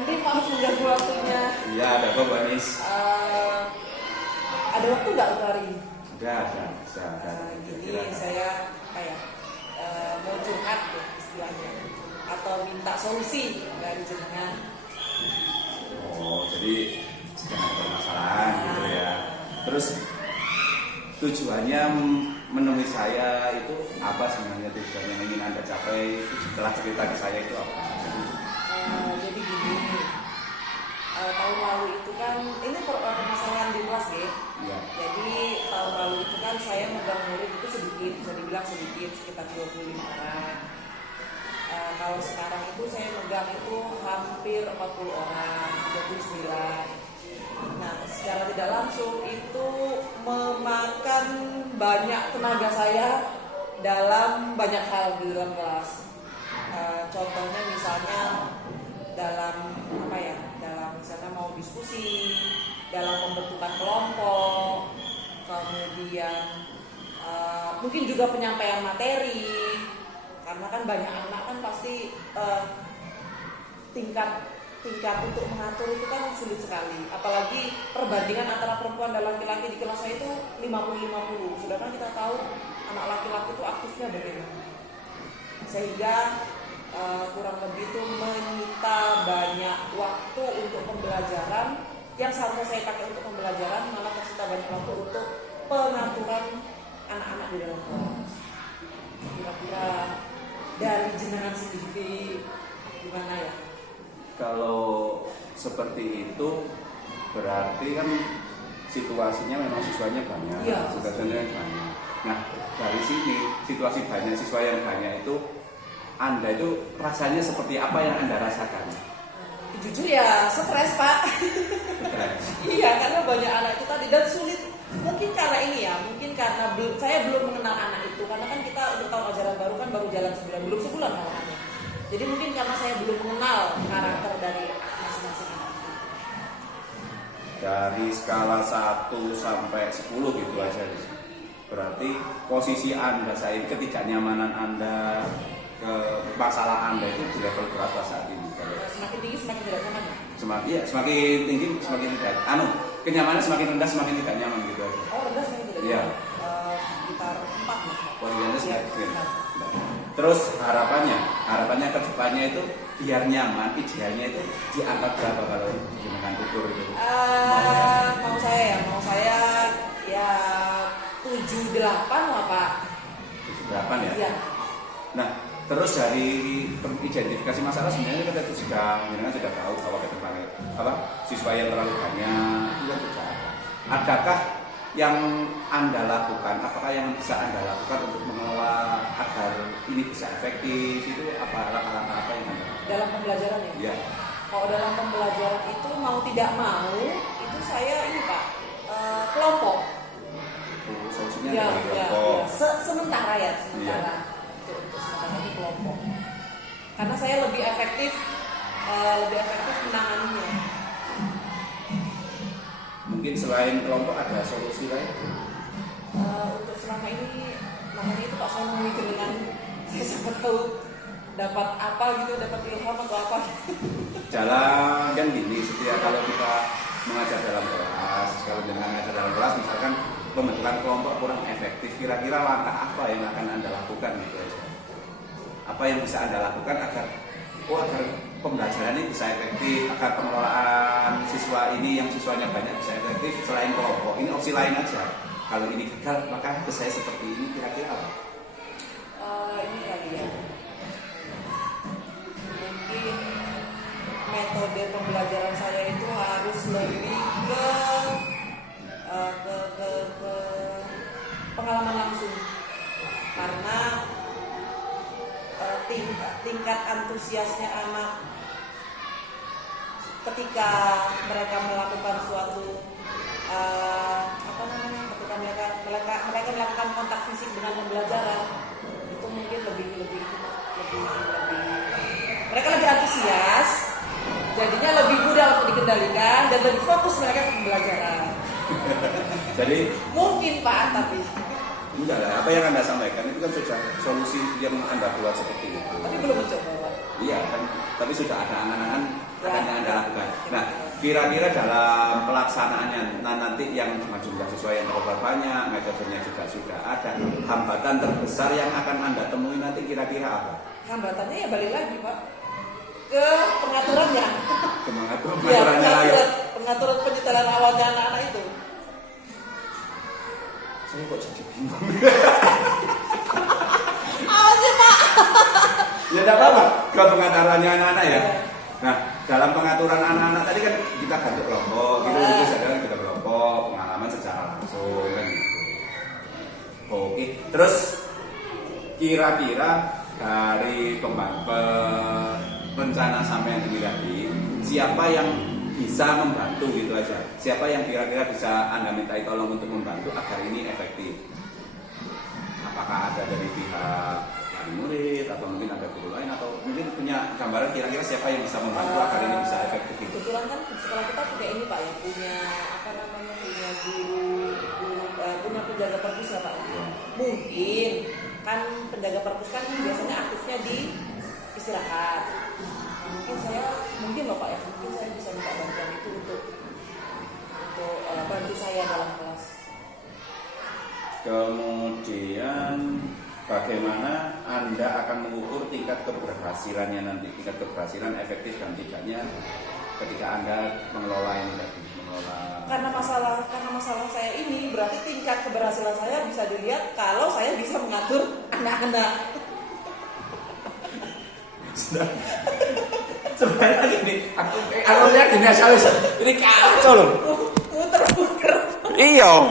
Andi, maaf mengganggu waktunya. Iya, ada apa Bu Anis? Ada waktu nggak untuk hari ini? Ada, bisa. Jadi saya mau curhat tuh istilahnya, atau minta solusi dari jenengan. Oh, jadi sedang ada permasalahan gitu ya. Terus tujuannya menemui saya itu apa sebenarnya, tujuan yang ingin Anda capai itu setelah cerita ke saya itu apa? Jadi gini, tahun lalu itu kan ini permasalahan di kelas ya. Ya. Jadi tahun lalu itu kan saya megang murid itu sedikit, bisa dibilang sedikit, sekitar 25 orang. Kalau sekarang itu saya megang itu hampir 40 orang, 29. Nah, secara tidak langsung itu memakan banyak tenaga saya dalam banyak hal di dalam kelas. Contohnya misalnya dalam dalam misalnya mau diskusi, dalam pembentukan kelompok, kemudian mungkin juga penyampaian materi, karena kan banyak anak kan pasti tingkat untuk mengatur itu kan sulit sekali, apalagi perbandingan antara perempuan dan laki-laki di kelas saya itu 50-50, sedangkan kita tahu anak laki-laki itu aktifnya bagaimana, sehingga kurang lebih itu menyita banyak waktu untuk pembelajaran yang seharusnya saya pakai untuk pembelajaran, malah tersita banyak waktu untuk pengaturan anak-anak di dalam kelas. Kira-kira dari jenengan sendiri gimana ya? Kalau seperti itu berarti kan situasinya memang siswanya banyak, Iya, siswanya banyak. Nah, dari sini situasi banyak siswa yang banyak itu Anda itu rasanya seperti apa yang Anda rasakan? Jujur ya stres, Pak. Stres. Iya, karena banyak anak itu tadi dan sulit. Mungkin karena ini ya, mungkin karena saya belum mengenal anak itu, karena kan kita untuk tahun ajaran baru kan baru jalan sebulan, belum sebulan malahannya. Jadi mungkin karena saya belum mengenal karakter dari masing-masing anak itu. Dari skala 1 sampai 10 gitu aja. Berarti posisi Anda saat ketidaknyamanan Anda, ke masalah Anda itu di level berapa saat ini? Semakin tinggi semakin tidak nyaman ya? Semakin tinggi semakin tidak. Kenyamanan semakin rendah semakin tidak nyaman gitu aja. Oh, rendah semakin tidak Iya. nyaman. Sekitar 4 lah. Posisi Anda Iya, semakin. benar. Terus harapannya ke depannya itu biar nyaman, idealnya itu di angka berapa kalau dengan ukur itu? Mau saya ya 7-8 lah, Pak. 7-8 ya? Iya. Nah, terus dari identifikasi masalah sebenarnya kita sudah tahu bahwa ke depannya siswa yang terlalu banyak itu kan sudah ada. Adakah yang Anda lakukan, apakah yang bisa Anda lakukan untuk mengelola agar ini bisa efektif, itu apa langkah-langkah apa yang Anda lakukan? Dalam pembelajaran ya? Iya. Kalau dalam pembelajaran itu mau tidak mau itu saya ini Pak, kelompok. Solusinya Ya, dari ya, kelompok. ya. Sementara. Iya. Untuk sementara ini kelompok. Karena saya lebih efektif menanganinya. Mungkin selain kelompok ada solusi lain? Untuk selama ini makanya itu Pak, saya memikir dengan saya sempat tahu dapat apa gitu, dapat ilham atau apa gitu. Jalan kan gini, setiap kalau kita mengajar dalam kelas, kalau dengan mengajar dalam kelas misalkan pembentukan kelompok kurang efektif, kira-kira langkah apa yang akan Anda lakukan gitu aja? Apa yang bisa Anda lakukan agar pembelajaran ini bisa efektif, agar pengelolaan siswa ini yang siswanya banyak bisa efektif selain kelompok? Ini opsi lain aja. Kalau ini gagal, maka saya seperti ini, kira-kira apa? Ini kali ya. Mungkin metode pembelajaran saya itu harus lebih ke pengalaman langsung, karena tingkat antusiasnya anak ketika mereka melakukan suatu ketika mereka melakukan kontak fisik dengan pembelajaran itu mungkin lebih mereka lebih antusias, jadinya lebih mudah untuk dikendalikan dan lebih fokus mereka ke pembelajaran. Jadi Mungkin Pak, tapi enggak lah, apa yang Anda sampaikan itu kan sudah solusi yang Anda buat seperti itu. belum mencoba Pak. Iya kan, tapi sudah ada angan-angan akan yang Anda lakukan. Nah, kira-kira dalam pelaksanaannya nanti yang jumlah siswa yang terlalu banyak, metodenya juga sudah ada. Hambatan terbesar yang akan Anda temui nanti kira-kira apa? Hambatannya ya balik lagi Pak ke pengaturannya. Pengaturannya lagi. Pengaturan penyetelan awalnya anak-anak itu. Saya kok jadi bingung. Awalnya Pak. Ya tidak apa-apa, ke pengaturannya anak-anak ya. Nah, dalam pengaturan anak-anak tadi kan kita bentuk kelompok, gitu sadar kita kelompok, pengalaman secara langsung kan gitu. Oke, terus kira-kira dari rencana sampai yang tadi, siapa yang bisa membantu gitu aja? Siapa yang kira-kira bisa Anda mintai tolong untuk membantu agar ini efektif? Apakah ada dari pihak wali murid atau mungkin ada guru lain atau mungkin punya gambaran kira-kira siapa yang bisa membantu agar ini bisa efektif itu? Kebetulan kan sekolah kita punya ini Pak ya, punya apa namanya, punya guru, punya penjaga perpus ya Pak. Mungkin kan penjaga perpus kan biasanya aktifnya di istirahat. Mungkin loh Pak ya, mungkin saya bisa minta bantuan itu untuk bantu saya dalam kelas. Kemudian bagaimana Anda akan mengukur tingkat keberhasilannya nanti, tingkat keberhasilan efektif dan tidaknya ketika Anda mengelola ini tadi, Karena masalah saya ini berarti tingkat keberhasilan saya bisa dilihat kalau saya bisa mengatur anak-anak. Sebenarnya gini, aku lihat ini asalis ini kacau loh. Muter-muter. Iya.